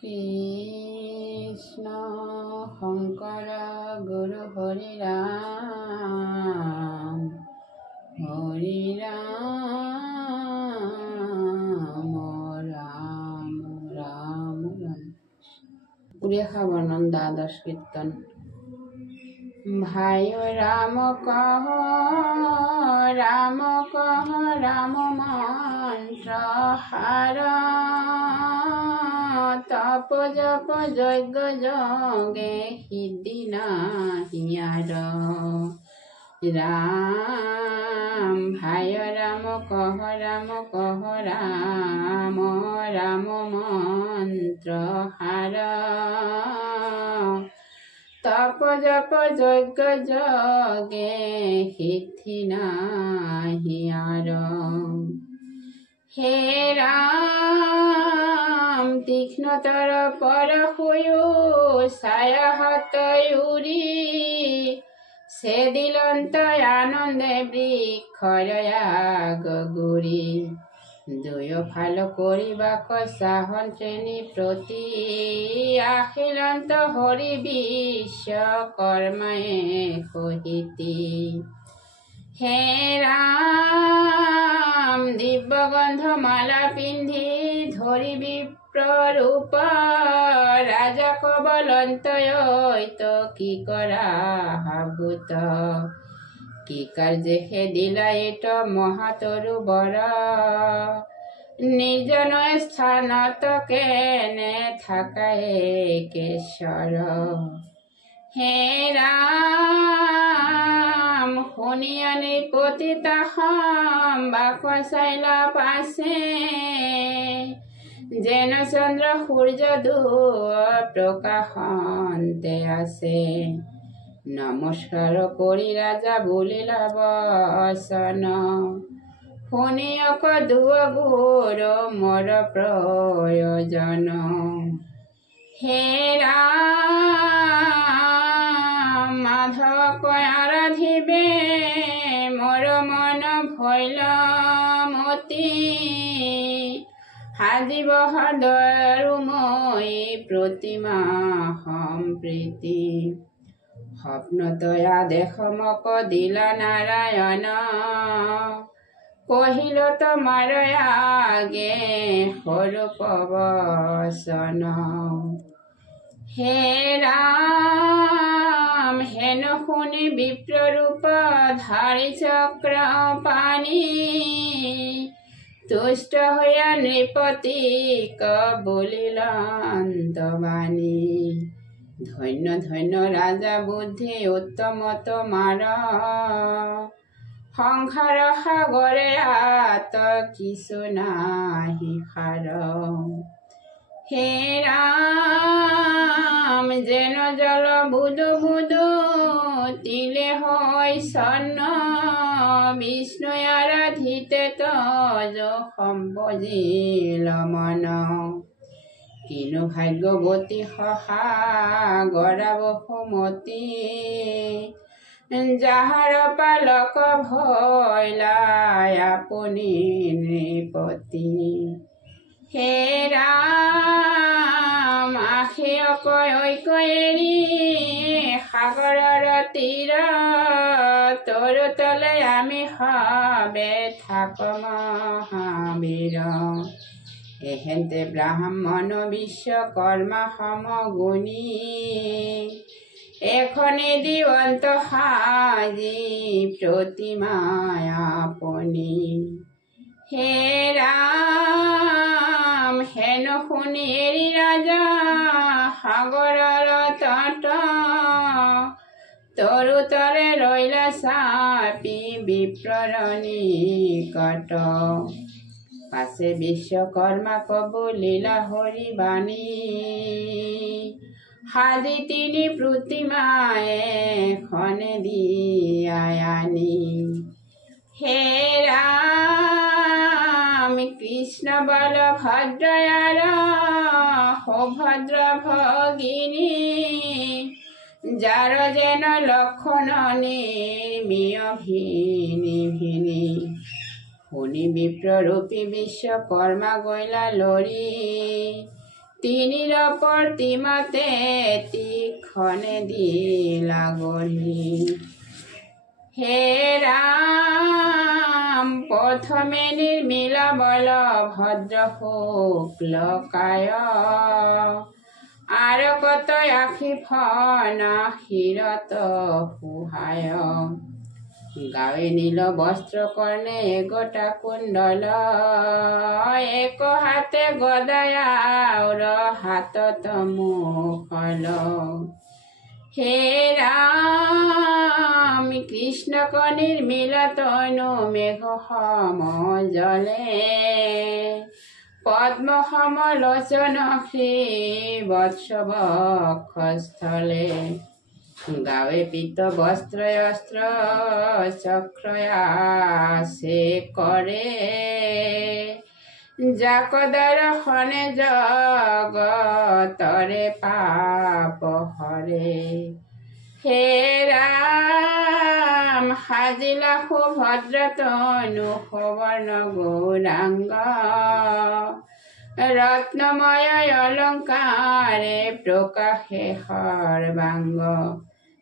কৃষ্ণ শঙ্কৰ গুৰু হৰি ৰাম হৰি ৰাম রাম রাম রাম। উড়িয়া বর্ণন দ্বাদশ কীর্তন। ভাই রাম কহ রাম মন্ত্র হার, তপ জপ যজ্ঞ যোগে সিদ্ধি নাহিয়ার। রাম ভাই রাম কহ রাম মন্ত্র হার, তপ জপ যজ্ঞ যোগে সিদ্ধি নাহিয়ার। হে রাম তীক্ষ্ণতর পর হয়ু ছায়া হাত উৰি, সে দিলন্ত আনন্দে বৃক্ষরয়া গুৰি। দুয় ফাল করিবাক সাহন শ্রেণী প্রতি, আহিলন্ত হরি বিশ্বকর্মায়ে সহিতি। হে রাম দিব্যগন্ধ মালা পিন্ধি ধরি বিপ্ররূপ, রাজা কবলন্তয়ত কি করা হাভূত। কি কার্যে হে দিলা এট মহাতরু বর, নির্জন স্থানত কেনে থাকায় কেশর। হে রাম শুনিয়া নৃপতি তাহাম বাকসাইলা পাশে, যেন চন্দ্র সূর্য প্রকাশন্তে আছে। নমস্কার করি রাজা বলিলা বচন, শুনিয়ক দুয় গুৰ মোৰ প্ৰয়োজন। হে ৰাম মাধৱক আৰাধিবে মোৰ মন ভৈল মতি, সাজিব সদৰু মই প্ৰতিমা সম্প্ৰীতি। স্বপ্নতয়া দেশমক দিলা নাৰায়ণ, কহিল তোমাৰ আগে স্বৰূপ বচন। হে ৰাম হেন শুনি বিপ্ৰৰূপ ধাৰি চক্ৰ পানি, তুষ্ট হইয়া নৃপতিক বলিলান্ত বাণী। ধন্য ধন্য ৰাজা বুদ্ধি উত্তম তোমাৰ, সংসাৰ সাগৰে আত কিছু নাহি সাৰ। হে ৰাম যেন জল বুদু বুদু তিলে হয় সন্ন, বিষ্ণু আৰাধিতে তজ সম্পজিল মন। কিনো ভাগ্যৱতী সহাগৰা বসুমতী, যাহাৰ পালক ভৈলা আপুনি নৃপতি। হে ৰাম আশীয়ক ঐক্য এৰি সাগৰৰ তীৰ, তৰু তলে আমি সবে থাক মহাবীৰ। এহেন্তে ব্ৰাহ্মণ বিশ্বকৰ্মা সমগুণী, এখনি দিৱন্ত সাজি প্ৰতিমায় আপুনি। হে ৰাম হেন শুনি এৰি ৰাজা সাগৰৰ তট, তৰু তলে ৰৈলা চাপি বিপ্ৰৰ নিকট। পাছে বিশ্বকৰ্মাক বলিলা হৰি বাণী, সাজি তিনি প্ৰতিমায়ে খনে দিয়াই আনি। হে ৰাম কৃষ্ণ বলভদ্ৰ সৌভদ্ৰ ভগিনী, যাৰ যেন লক্ষণ নিৰ্মীয় ভিনি ভিনি। শুনি বিপ্ৰৰূপী বিশ্বকৰ্মা গৈলা লৰি, তিনির প্ৰতিমাতে তীক্ষণে দিলা গঢ়ি। হে ৰাম প্ৰথমে নিৰ্মিলা বল ভদ্ৰ শুক্লকায়, আৰকত আশী ফণ শিৰত সুহায়। গাৱে নীল বস্ত্ৰ কৰ্ণে গোটা কুণ্ডল, এক হাতে গদায় আউৰ হাতত মুখল। হে ৰাম কৃষ্ণক নিৰ্মিল তনু মেঘ সম জলে, পদ্ম সমলোচন শ্ৰী বৎস বক্ষস্থলে। গাৱে পীত বস্ত্ৰ অস্ত্ৰ চক্ৰয়াসে কৰে, যাক দৰ্শনে জগতৰে পাপ হৰে। হে ৰাম সাজিলা সুভদ্ৰ তনু সুবৰ্ণ গৌৰাংগ, ৰত্নময় অলংকাৰে প্ৰকাশে সৰ্বাংগ।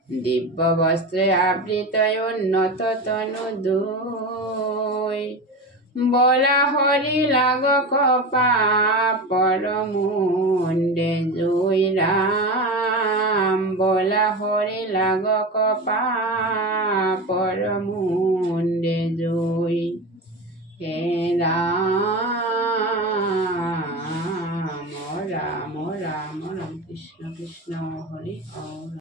দিব্য বস্ত্ৰে আবৃত উন্নত তনু দুই, বলা হৰি লাগক পাপৰ মুণ্ডে জুই। ৰাম বলা হৰি লাগক পাপৰ মুণ্ডে জুই। হে ৰাম ৰাম ৰাম ৰাম কৃষ্ণ কৃষ্ণ হৰি।